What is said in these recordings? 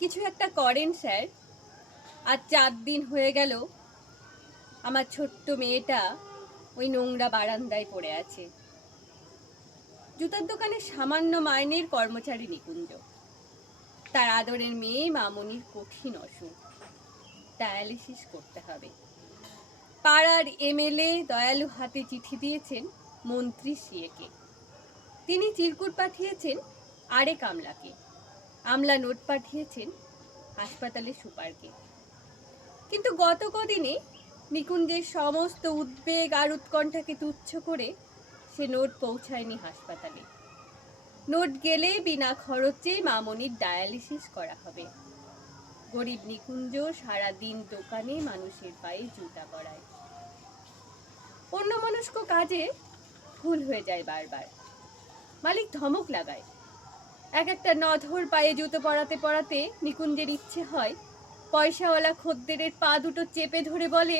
কিছু একটা করেন স্যার। আজ 4 দিন হয়ে গেল আমার ছোট্ট মেয়েটা ওই নোংরা বারান্দায় পড়ে আছে। জুতার দোকানে সামান্য মাইনের কর্মচারী নিকুঞ্জ, তার আদরের মেয়ে মামনির কঠিন অসুখ, ডায়ালিসিস করতে হবে। পাড়ার এমএলএ দয়ালু হাতে চিঠি দিয়েছেন মন্ত্রী সিএকে। তিনি চিরকুট পাঠিয়েছেন আরেক আমলাকে, আমলা নোট পাঠিয়েছেন হাসপাতালের সুপারকে। কিন্তু গত কদিনে নিকুঞ্জের সমস্ত উদ্বেগ আর উৎকণ্ঠাকে তুচ্ছ করে সে নোট পৌঁছায়নি হাসপাতালে। নোট গেলে বিনা খরচে মামনির ডায়ালিসিস করা হবে। গরিব নিকুঞ্জ সারাদিন দোকানে মানুষের পায়ে জুতা পরায়। অন্যমনস্ক কাজে ভুল হয়ে যায় বারবার। মালিক ধমক লাগায়। এক একটা নধর পায়ে জুতো পরাতে পরাতে নিকুঞ্জের ইচ্ছে হয় পয়সাওয়ালা খদ্দেরের পা দুটো চেপে ধরে বলে,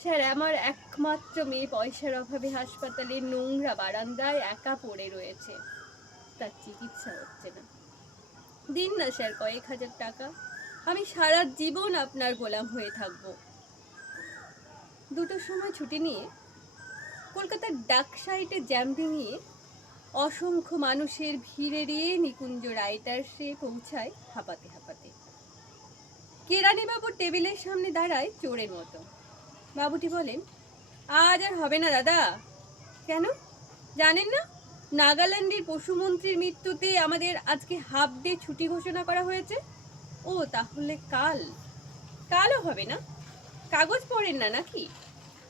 স্যার আমার একমাত্র মেয়ে পয়সার অভাবে হাসপাতালের নোংরা বারান্দায় একা পড়ে রয়েছে, তার চিকিৎসা হচ্ছে না। দিন না স্যার কয়েক হাজার টাকা, আমি সারা জীবন আপনার গোলাম হয়ে থাকবো। 2টোর সময় ছুটি নিয়ে কলকাতার ডাক সাইটে জ্যাম ডিঙিয়ে অসংখ্য মানুষের ভিড় এড়িয়ে নিকুঞ্জ রাইটার্সে পৌঁছায় হাঁপাতে হাঁপাতে। কেরানিবাবুর টেবিলের সামনে দাঁড়ায় চোরের মতো। বাবুটি বলেন, আজ আর হবে না দাদা। কেন জানেন না? নাগাল্যান্ডের পশুমন্ত্রীর মৃত্যুতে আমাদের আজকে হাফ ডে ছুটি ঘোষণা করা হয়েছে। ও তাহলে কালও হবে না? কাগজ পড়েন না নাকি?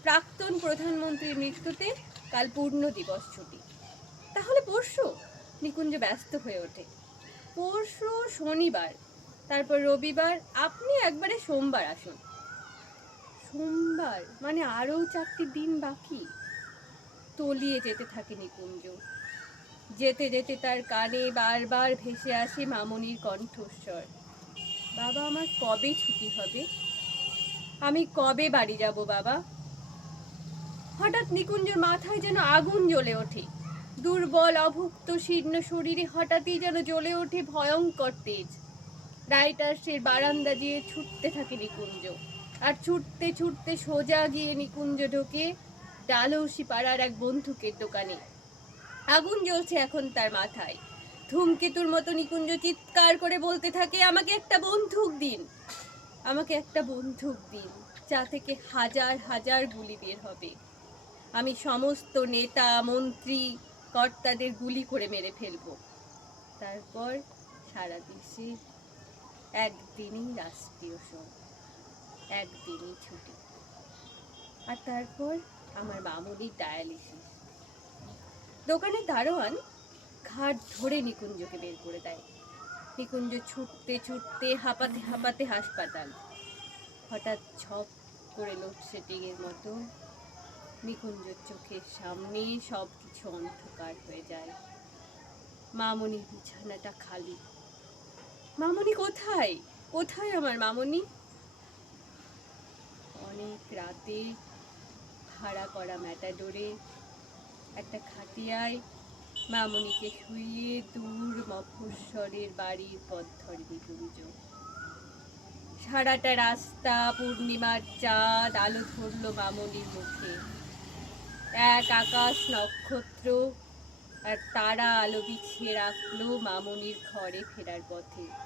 প্রাক্তন প্রধানমন্ত্রীর মৃত্যুতে কাল পূর্ণ দিবস ছুটি। তাহলে পরশু? নিকুঞ্জ ব্যস্ত হয়ে ওঠে। পরশু শনিবার, তারপর রবিবার, আপনি একবারে সোমবার আসুন। সোমবার মানে আরও 4টি দিন বাকি। তলিয়ে যেতে থাকে নিকুঞ্জ। যেতে যেতে তার কানে বারবার ভেসে আসে মামনির কণ্ঠস্বর, বাবা আমার কবে ছুটি হবে? আমি কবে বাড়ি যাব বাবা? হঠাৎ নিকুঞ্জের মাথায় যেন আগুন জ্বলে ওঠে। দুর্বল অভুক্ত শীর্ণ শরীরে হঠাৎই যেন জ্বলে ওঠে ভয়ঙ্কর তেজ। রাইটার্সের বারান্দা দিয়ে ছুটতে থাকে নিকুঞ্জ, আর ছুটতে ছুটতে সোজা গিয়ে নিকুঞ্জ ঢোকে ডালহৌসি পাড়ার এক বন্দুকের দোকানে। আগুন জ্বলছে এখন তার মাথায়। ধূমকেতুর মতো নিকুঞ্জ চিৎকার করে বলতে থাকে, আমাকে একটা বন্দুক দিন, আমাকে একটা বন্দুক দিন, যা থেকে হাজার হাজার গুলি বের হবে। আমি সমস্ত নেতা মন্ত্রী কর্তাদের গুলি করে মেরে ফেলবো। তারপর সারা দেশে একদিনই রাষ্ট্রীয় শোক, একদিনই ছুটি। আর তারপর আমার মামুনির ডায়ালিসিস। দোকানের দারোয়ান ঘাট ধরে নিকুঞ্জকে বের করে দেয়। নিকুঞ্জ ছুটতে ছুটতে হাঁপাতে হাঁপাতে হাসপাতাল। হঠাৎ ঝপ করে লোডশেডিং এর মতো নিকুঞ্জের চোখের সামনে সব কিছু অন্ধকার হয়ে যায়। মামনির বিছানাটা খালি। মামনি কোথায়? কোথায় আমার মামনি? অনেক রাতে ভাড়া করা ম্যাটাডোরে একটা খাটিয়ায় মামনিকে শুইয়ে দূর মফস্বলের বাড়ির পথ ধরে নিকুঞ্জ। সারাটা রাস্তা পূর্ণিমার চাঁদ আলো ধরল মামনির মুখে। এক আকাশ নক্ষত্র আর তারা আলো বিছিয়ে রাখলো মামনির ঘরে ফেরার পথে।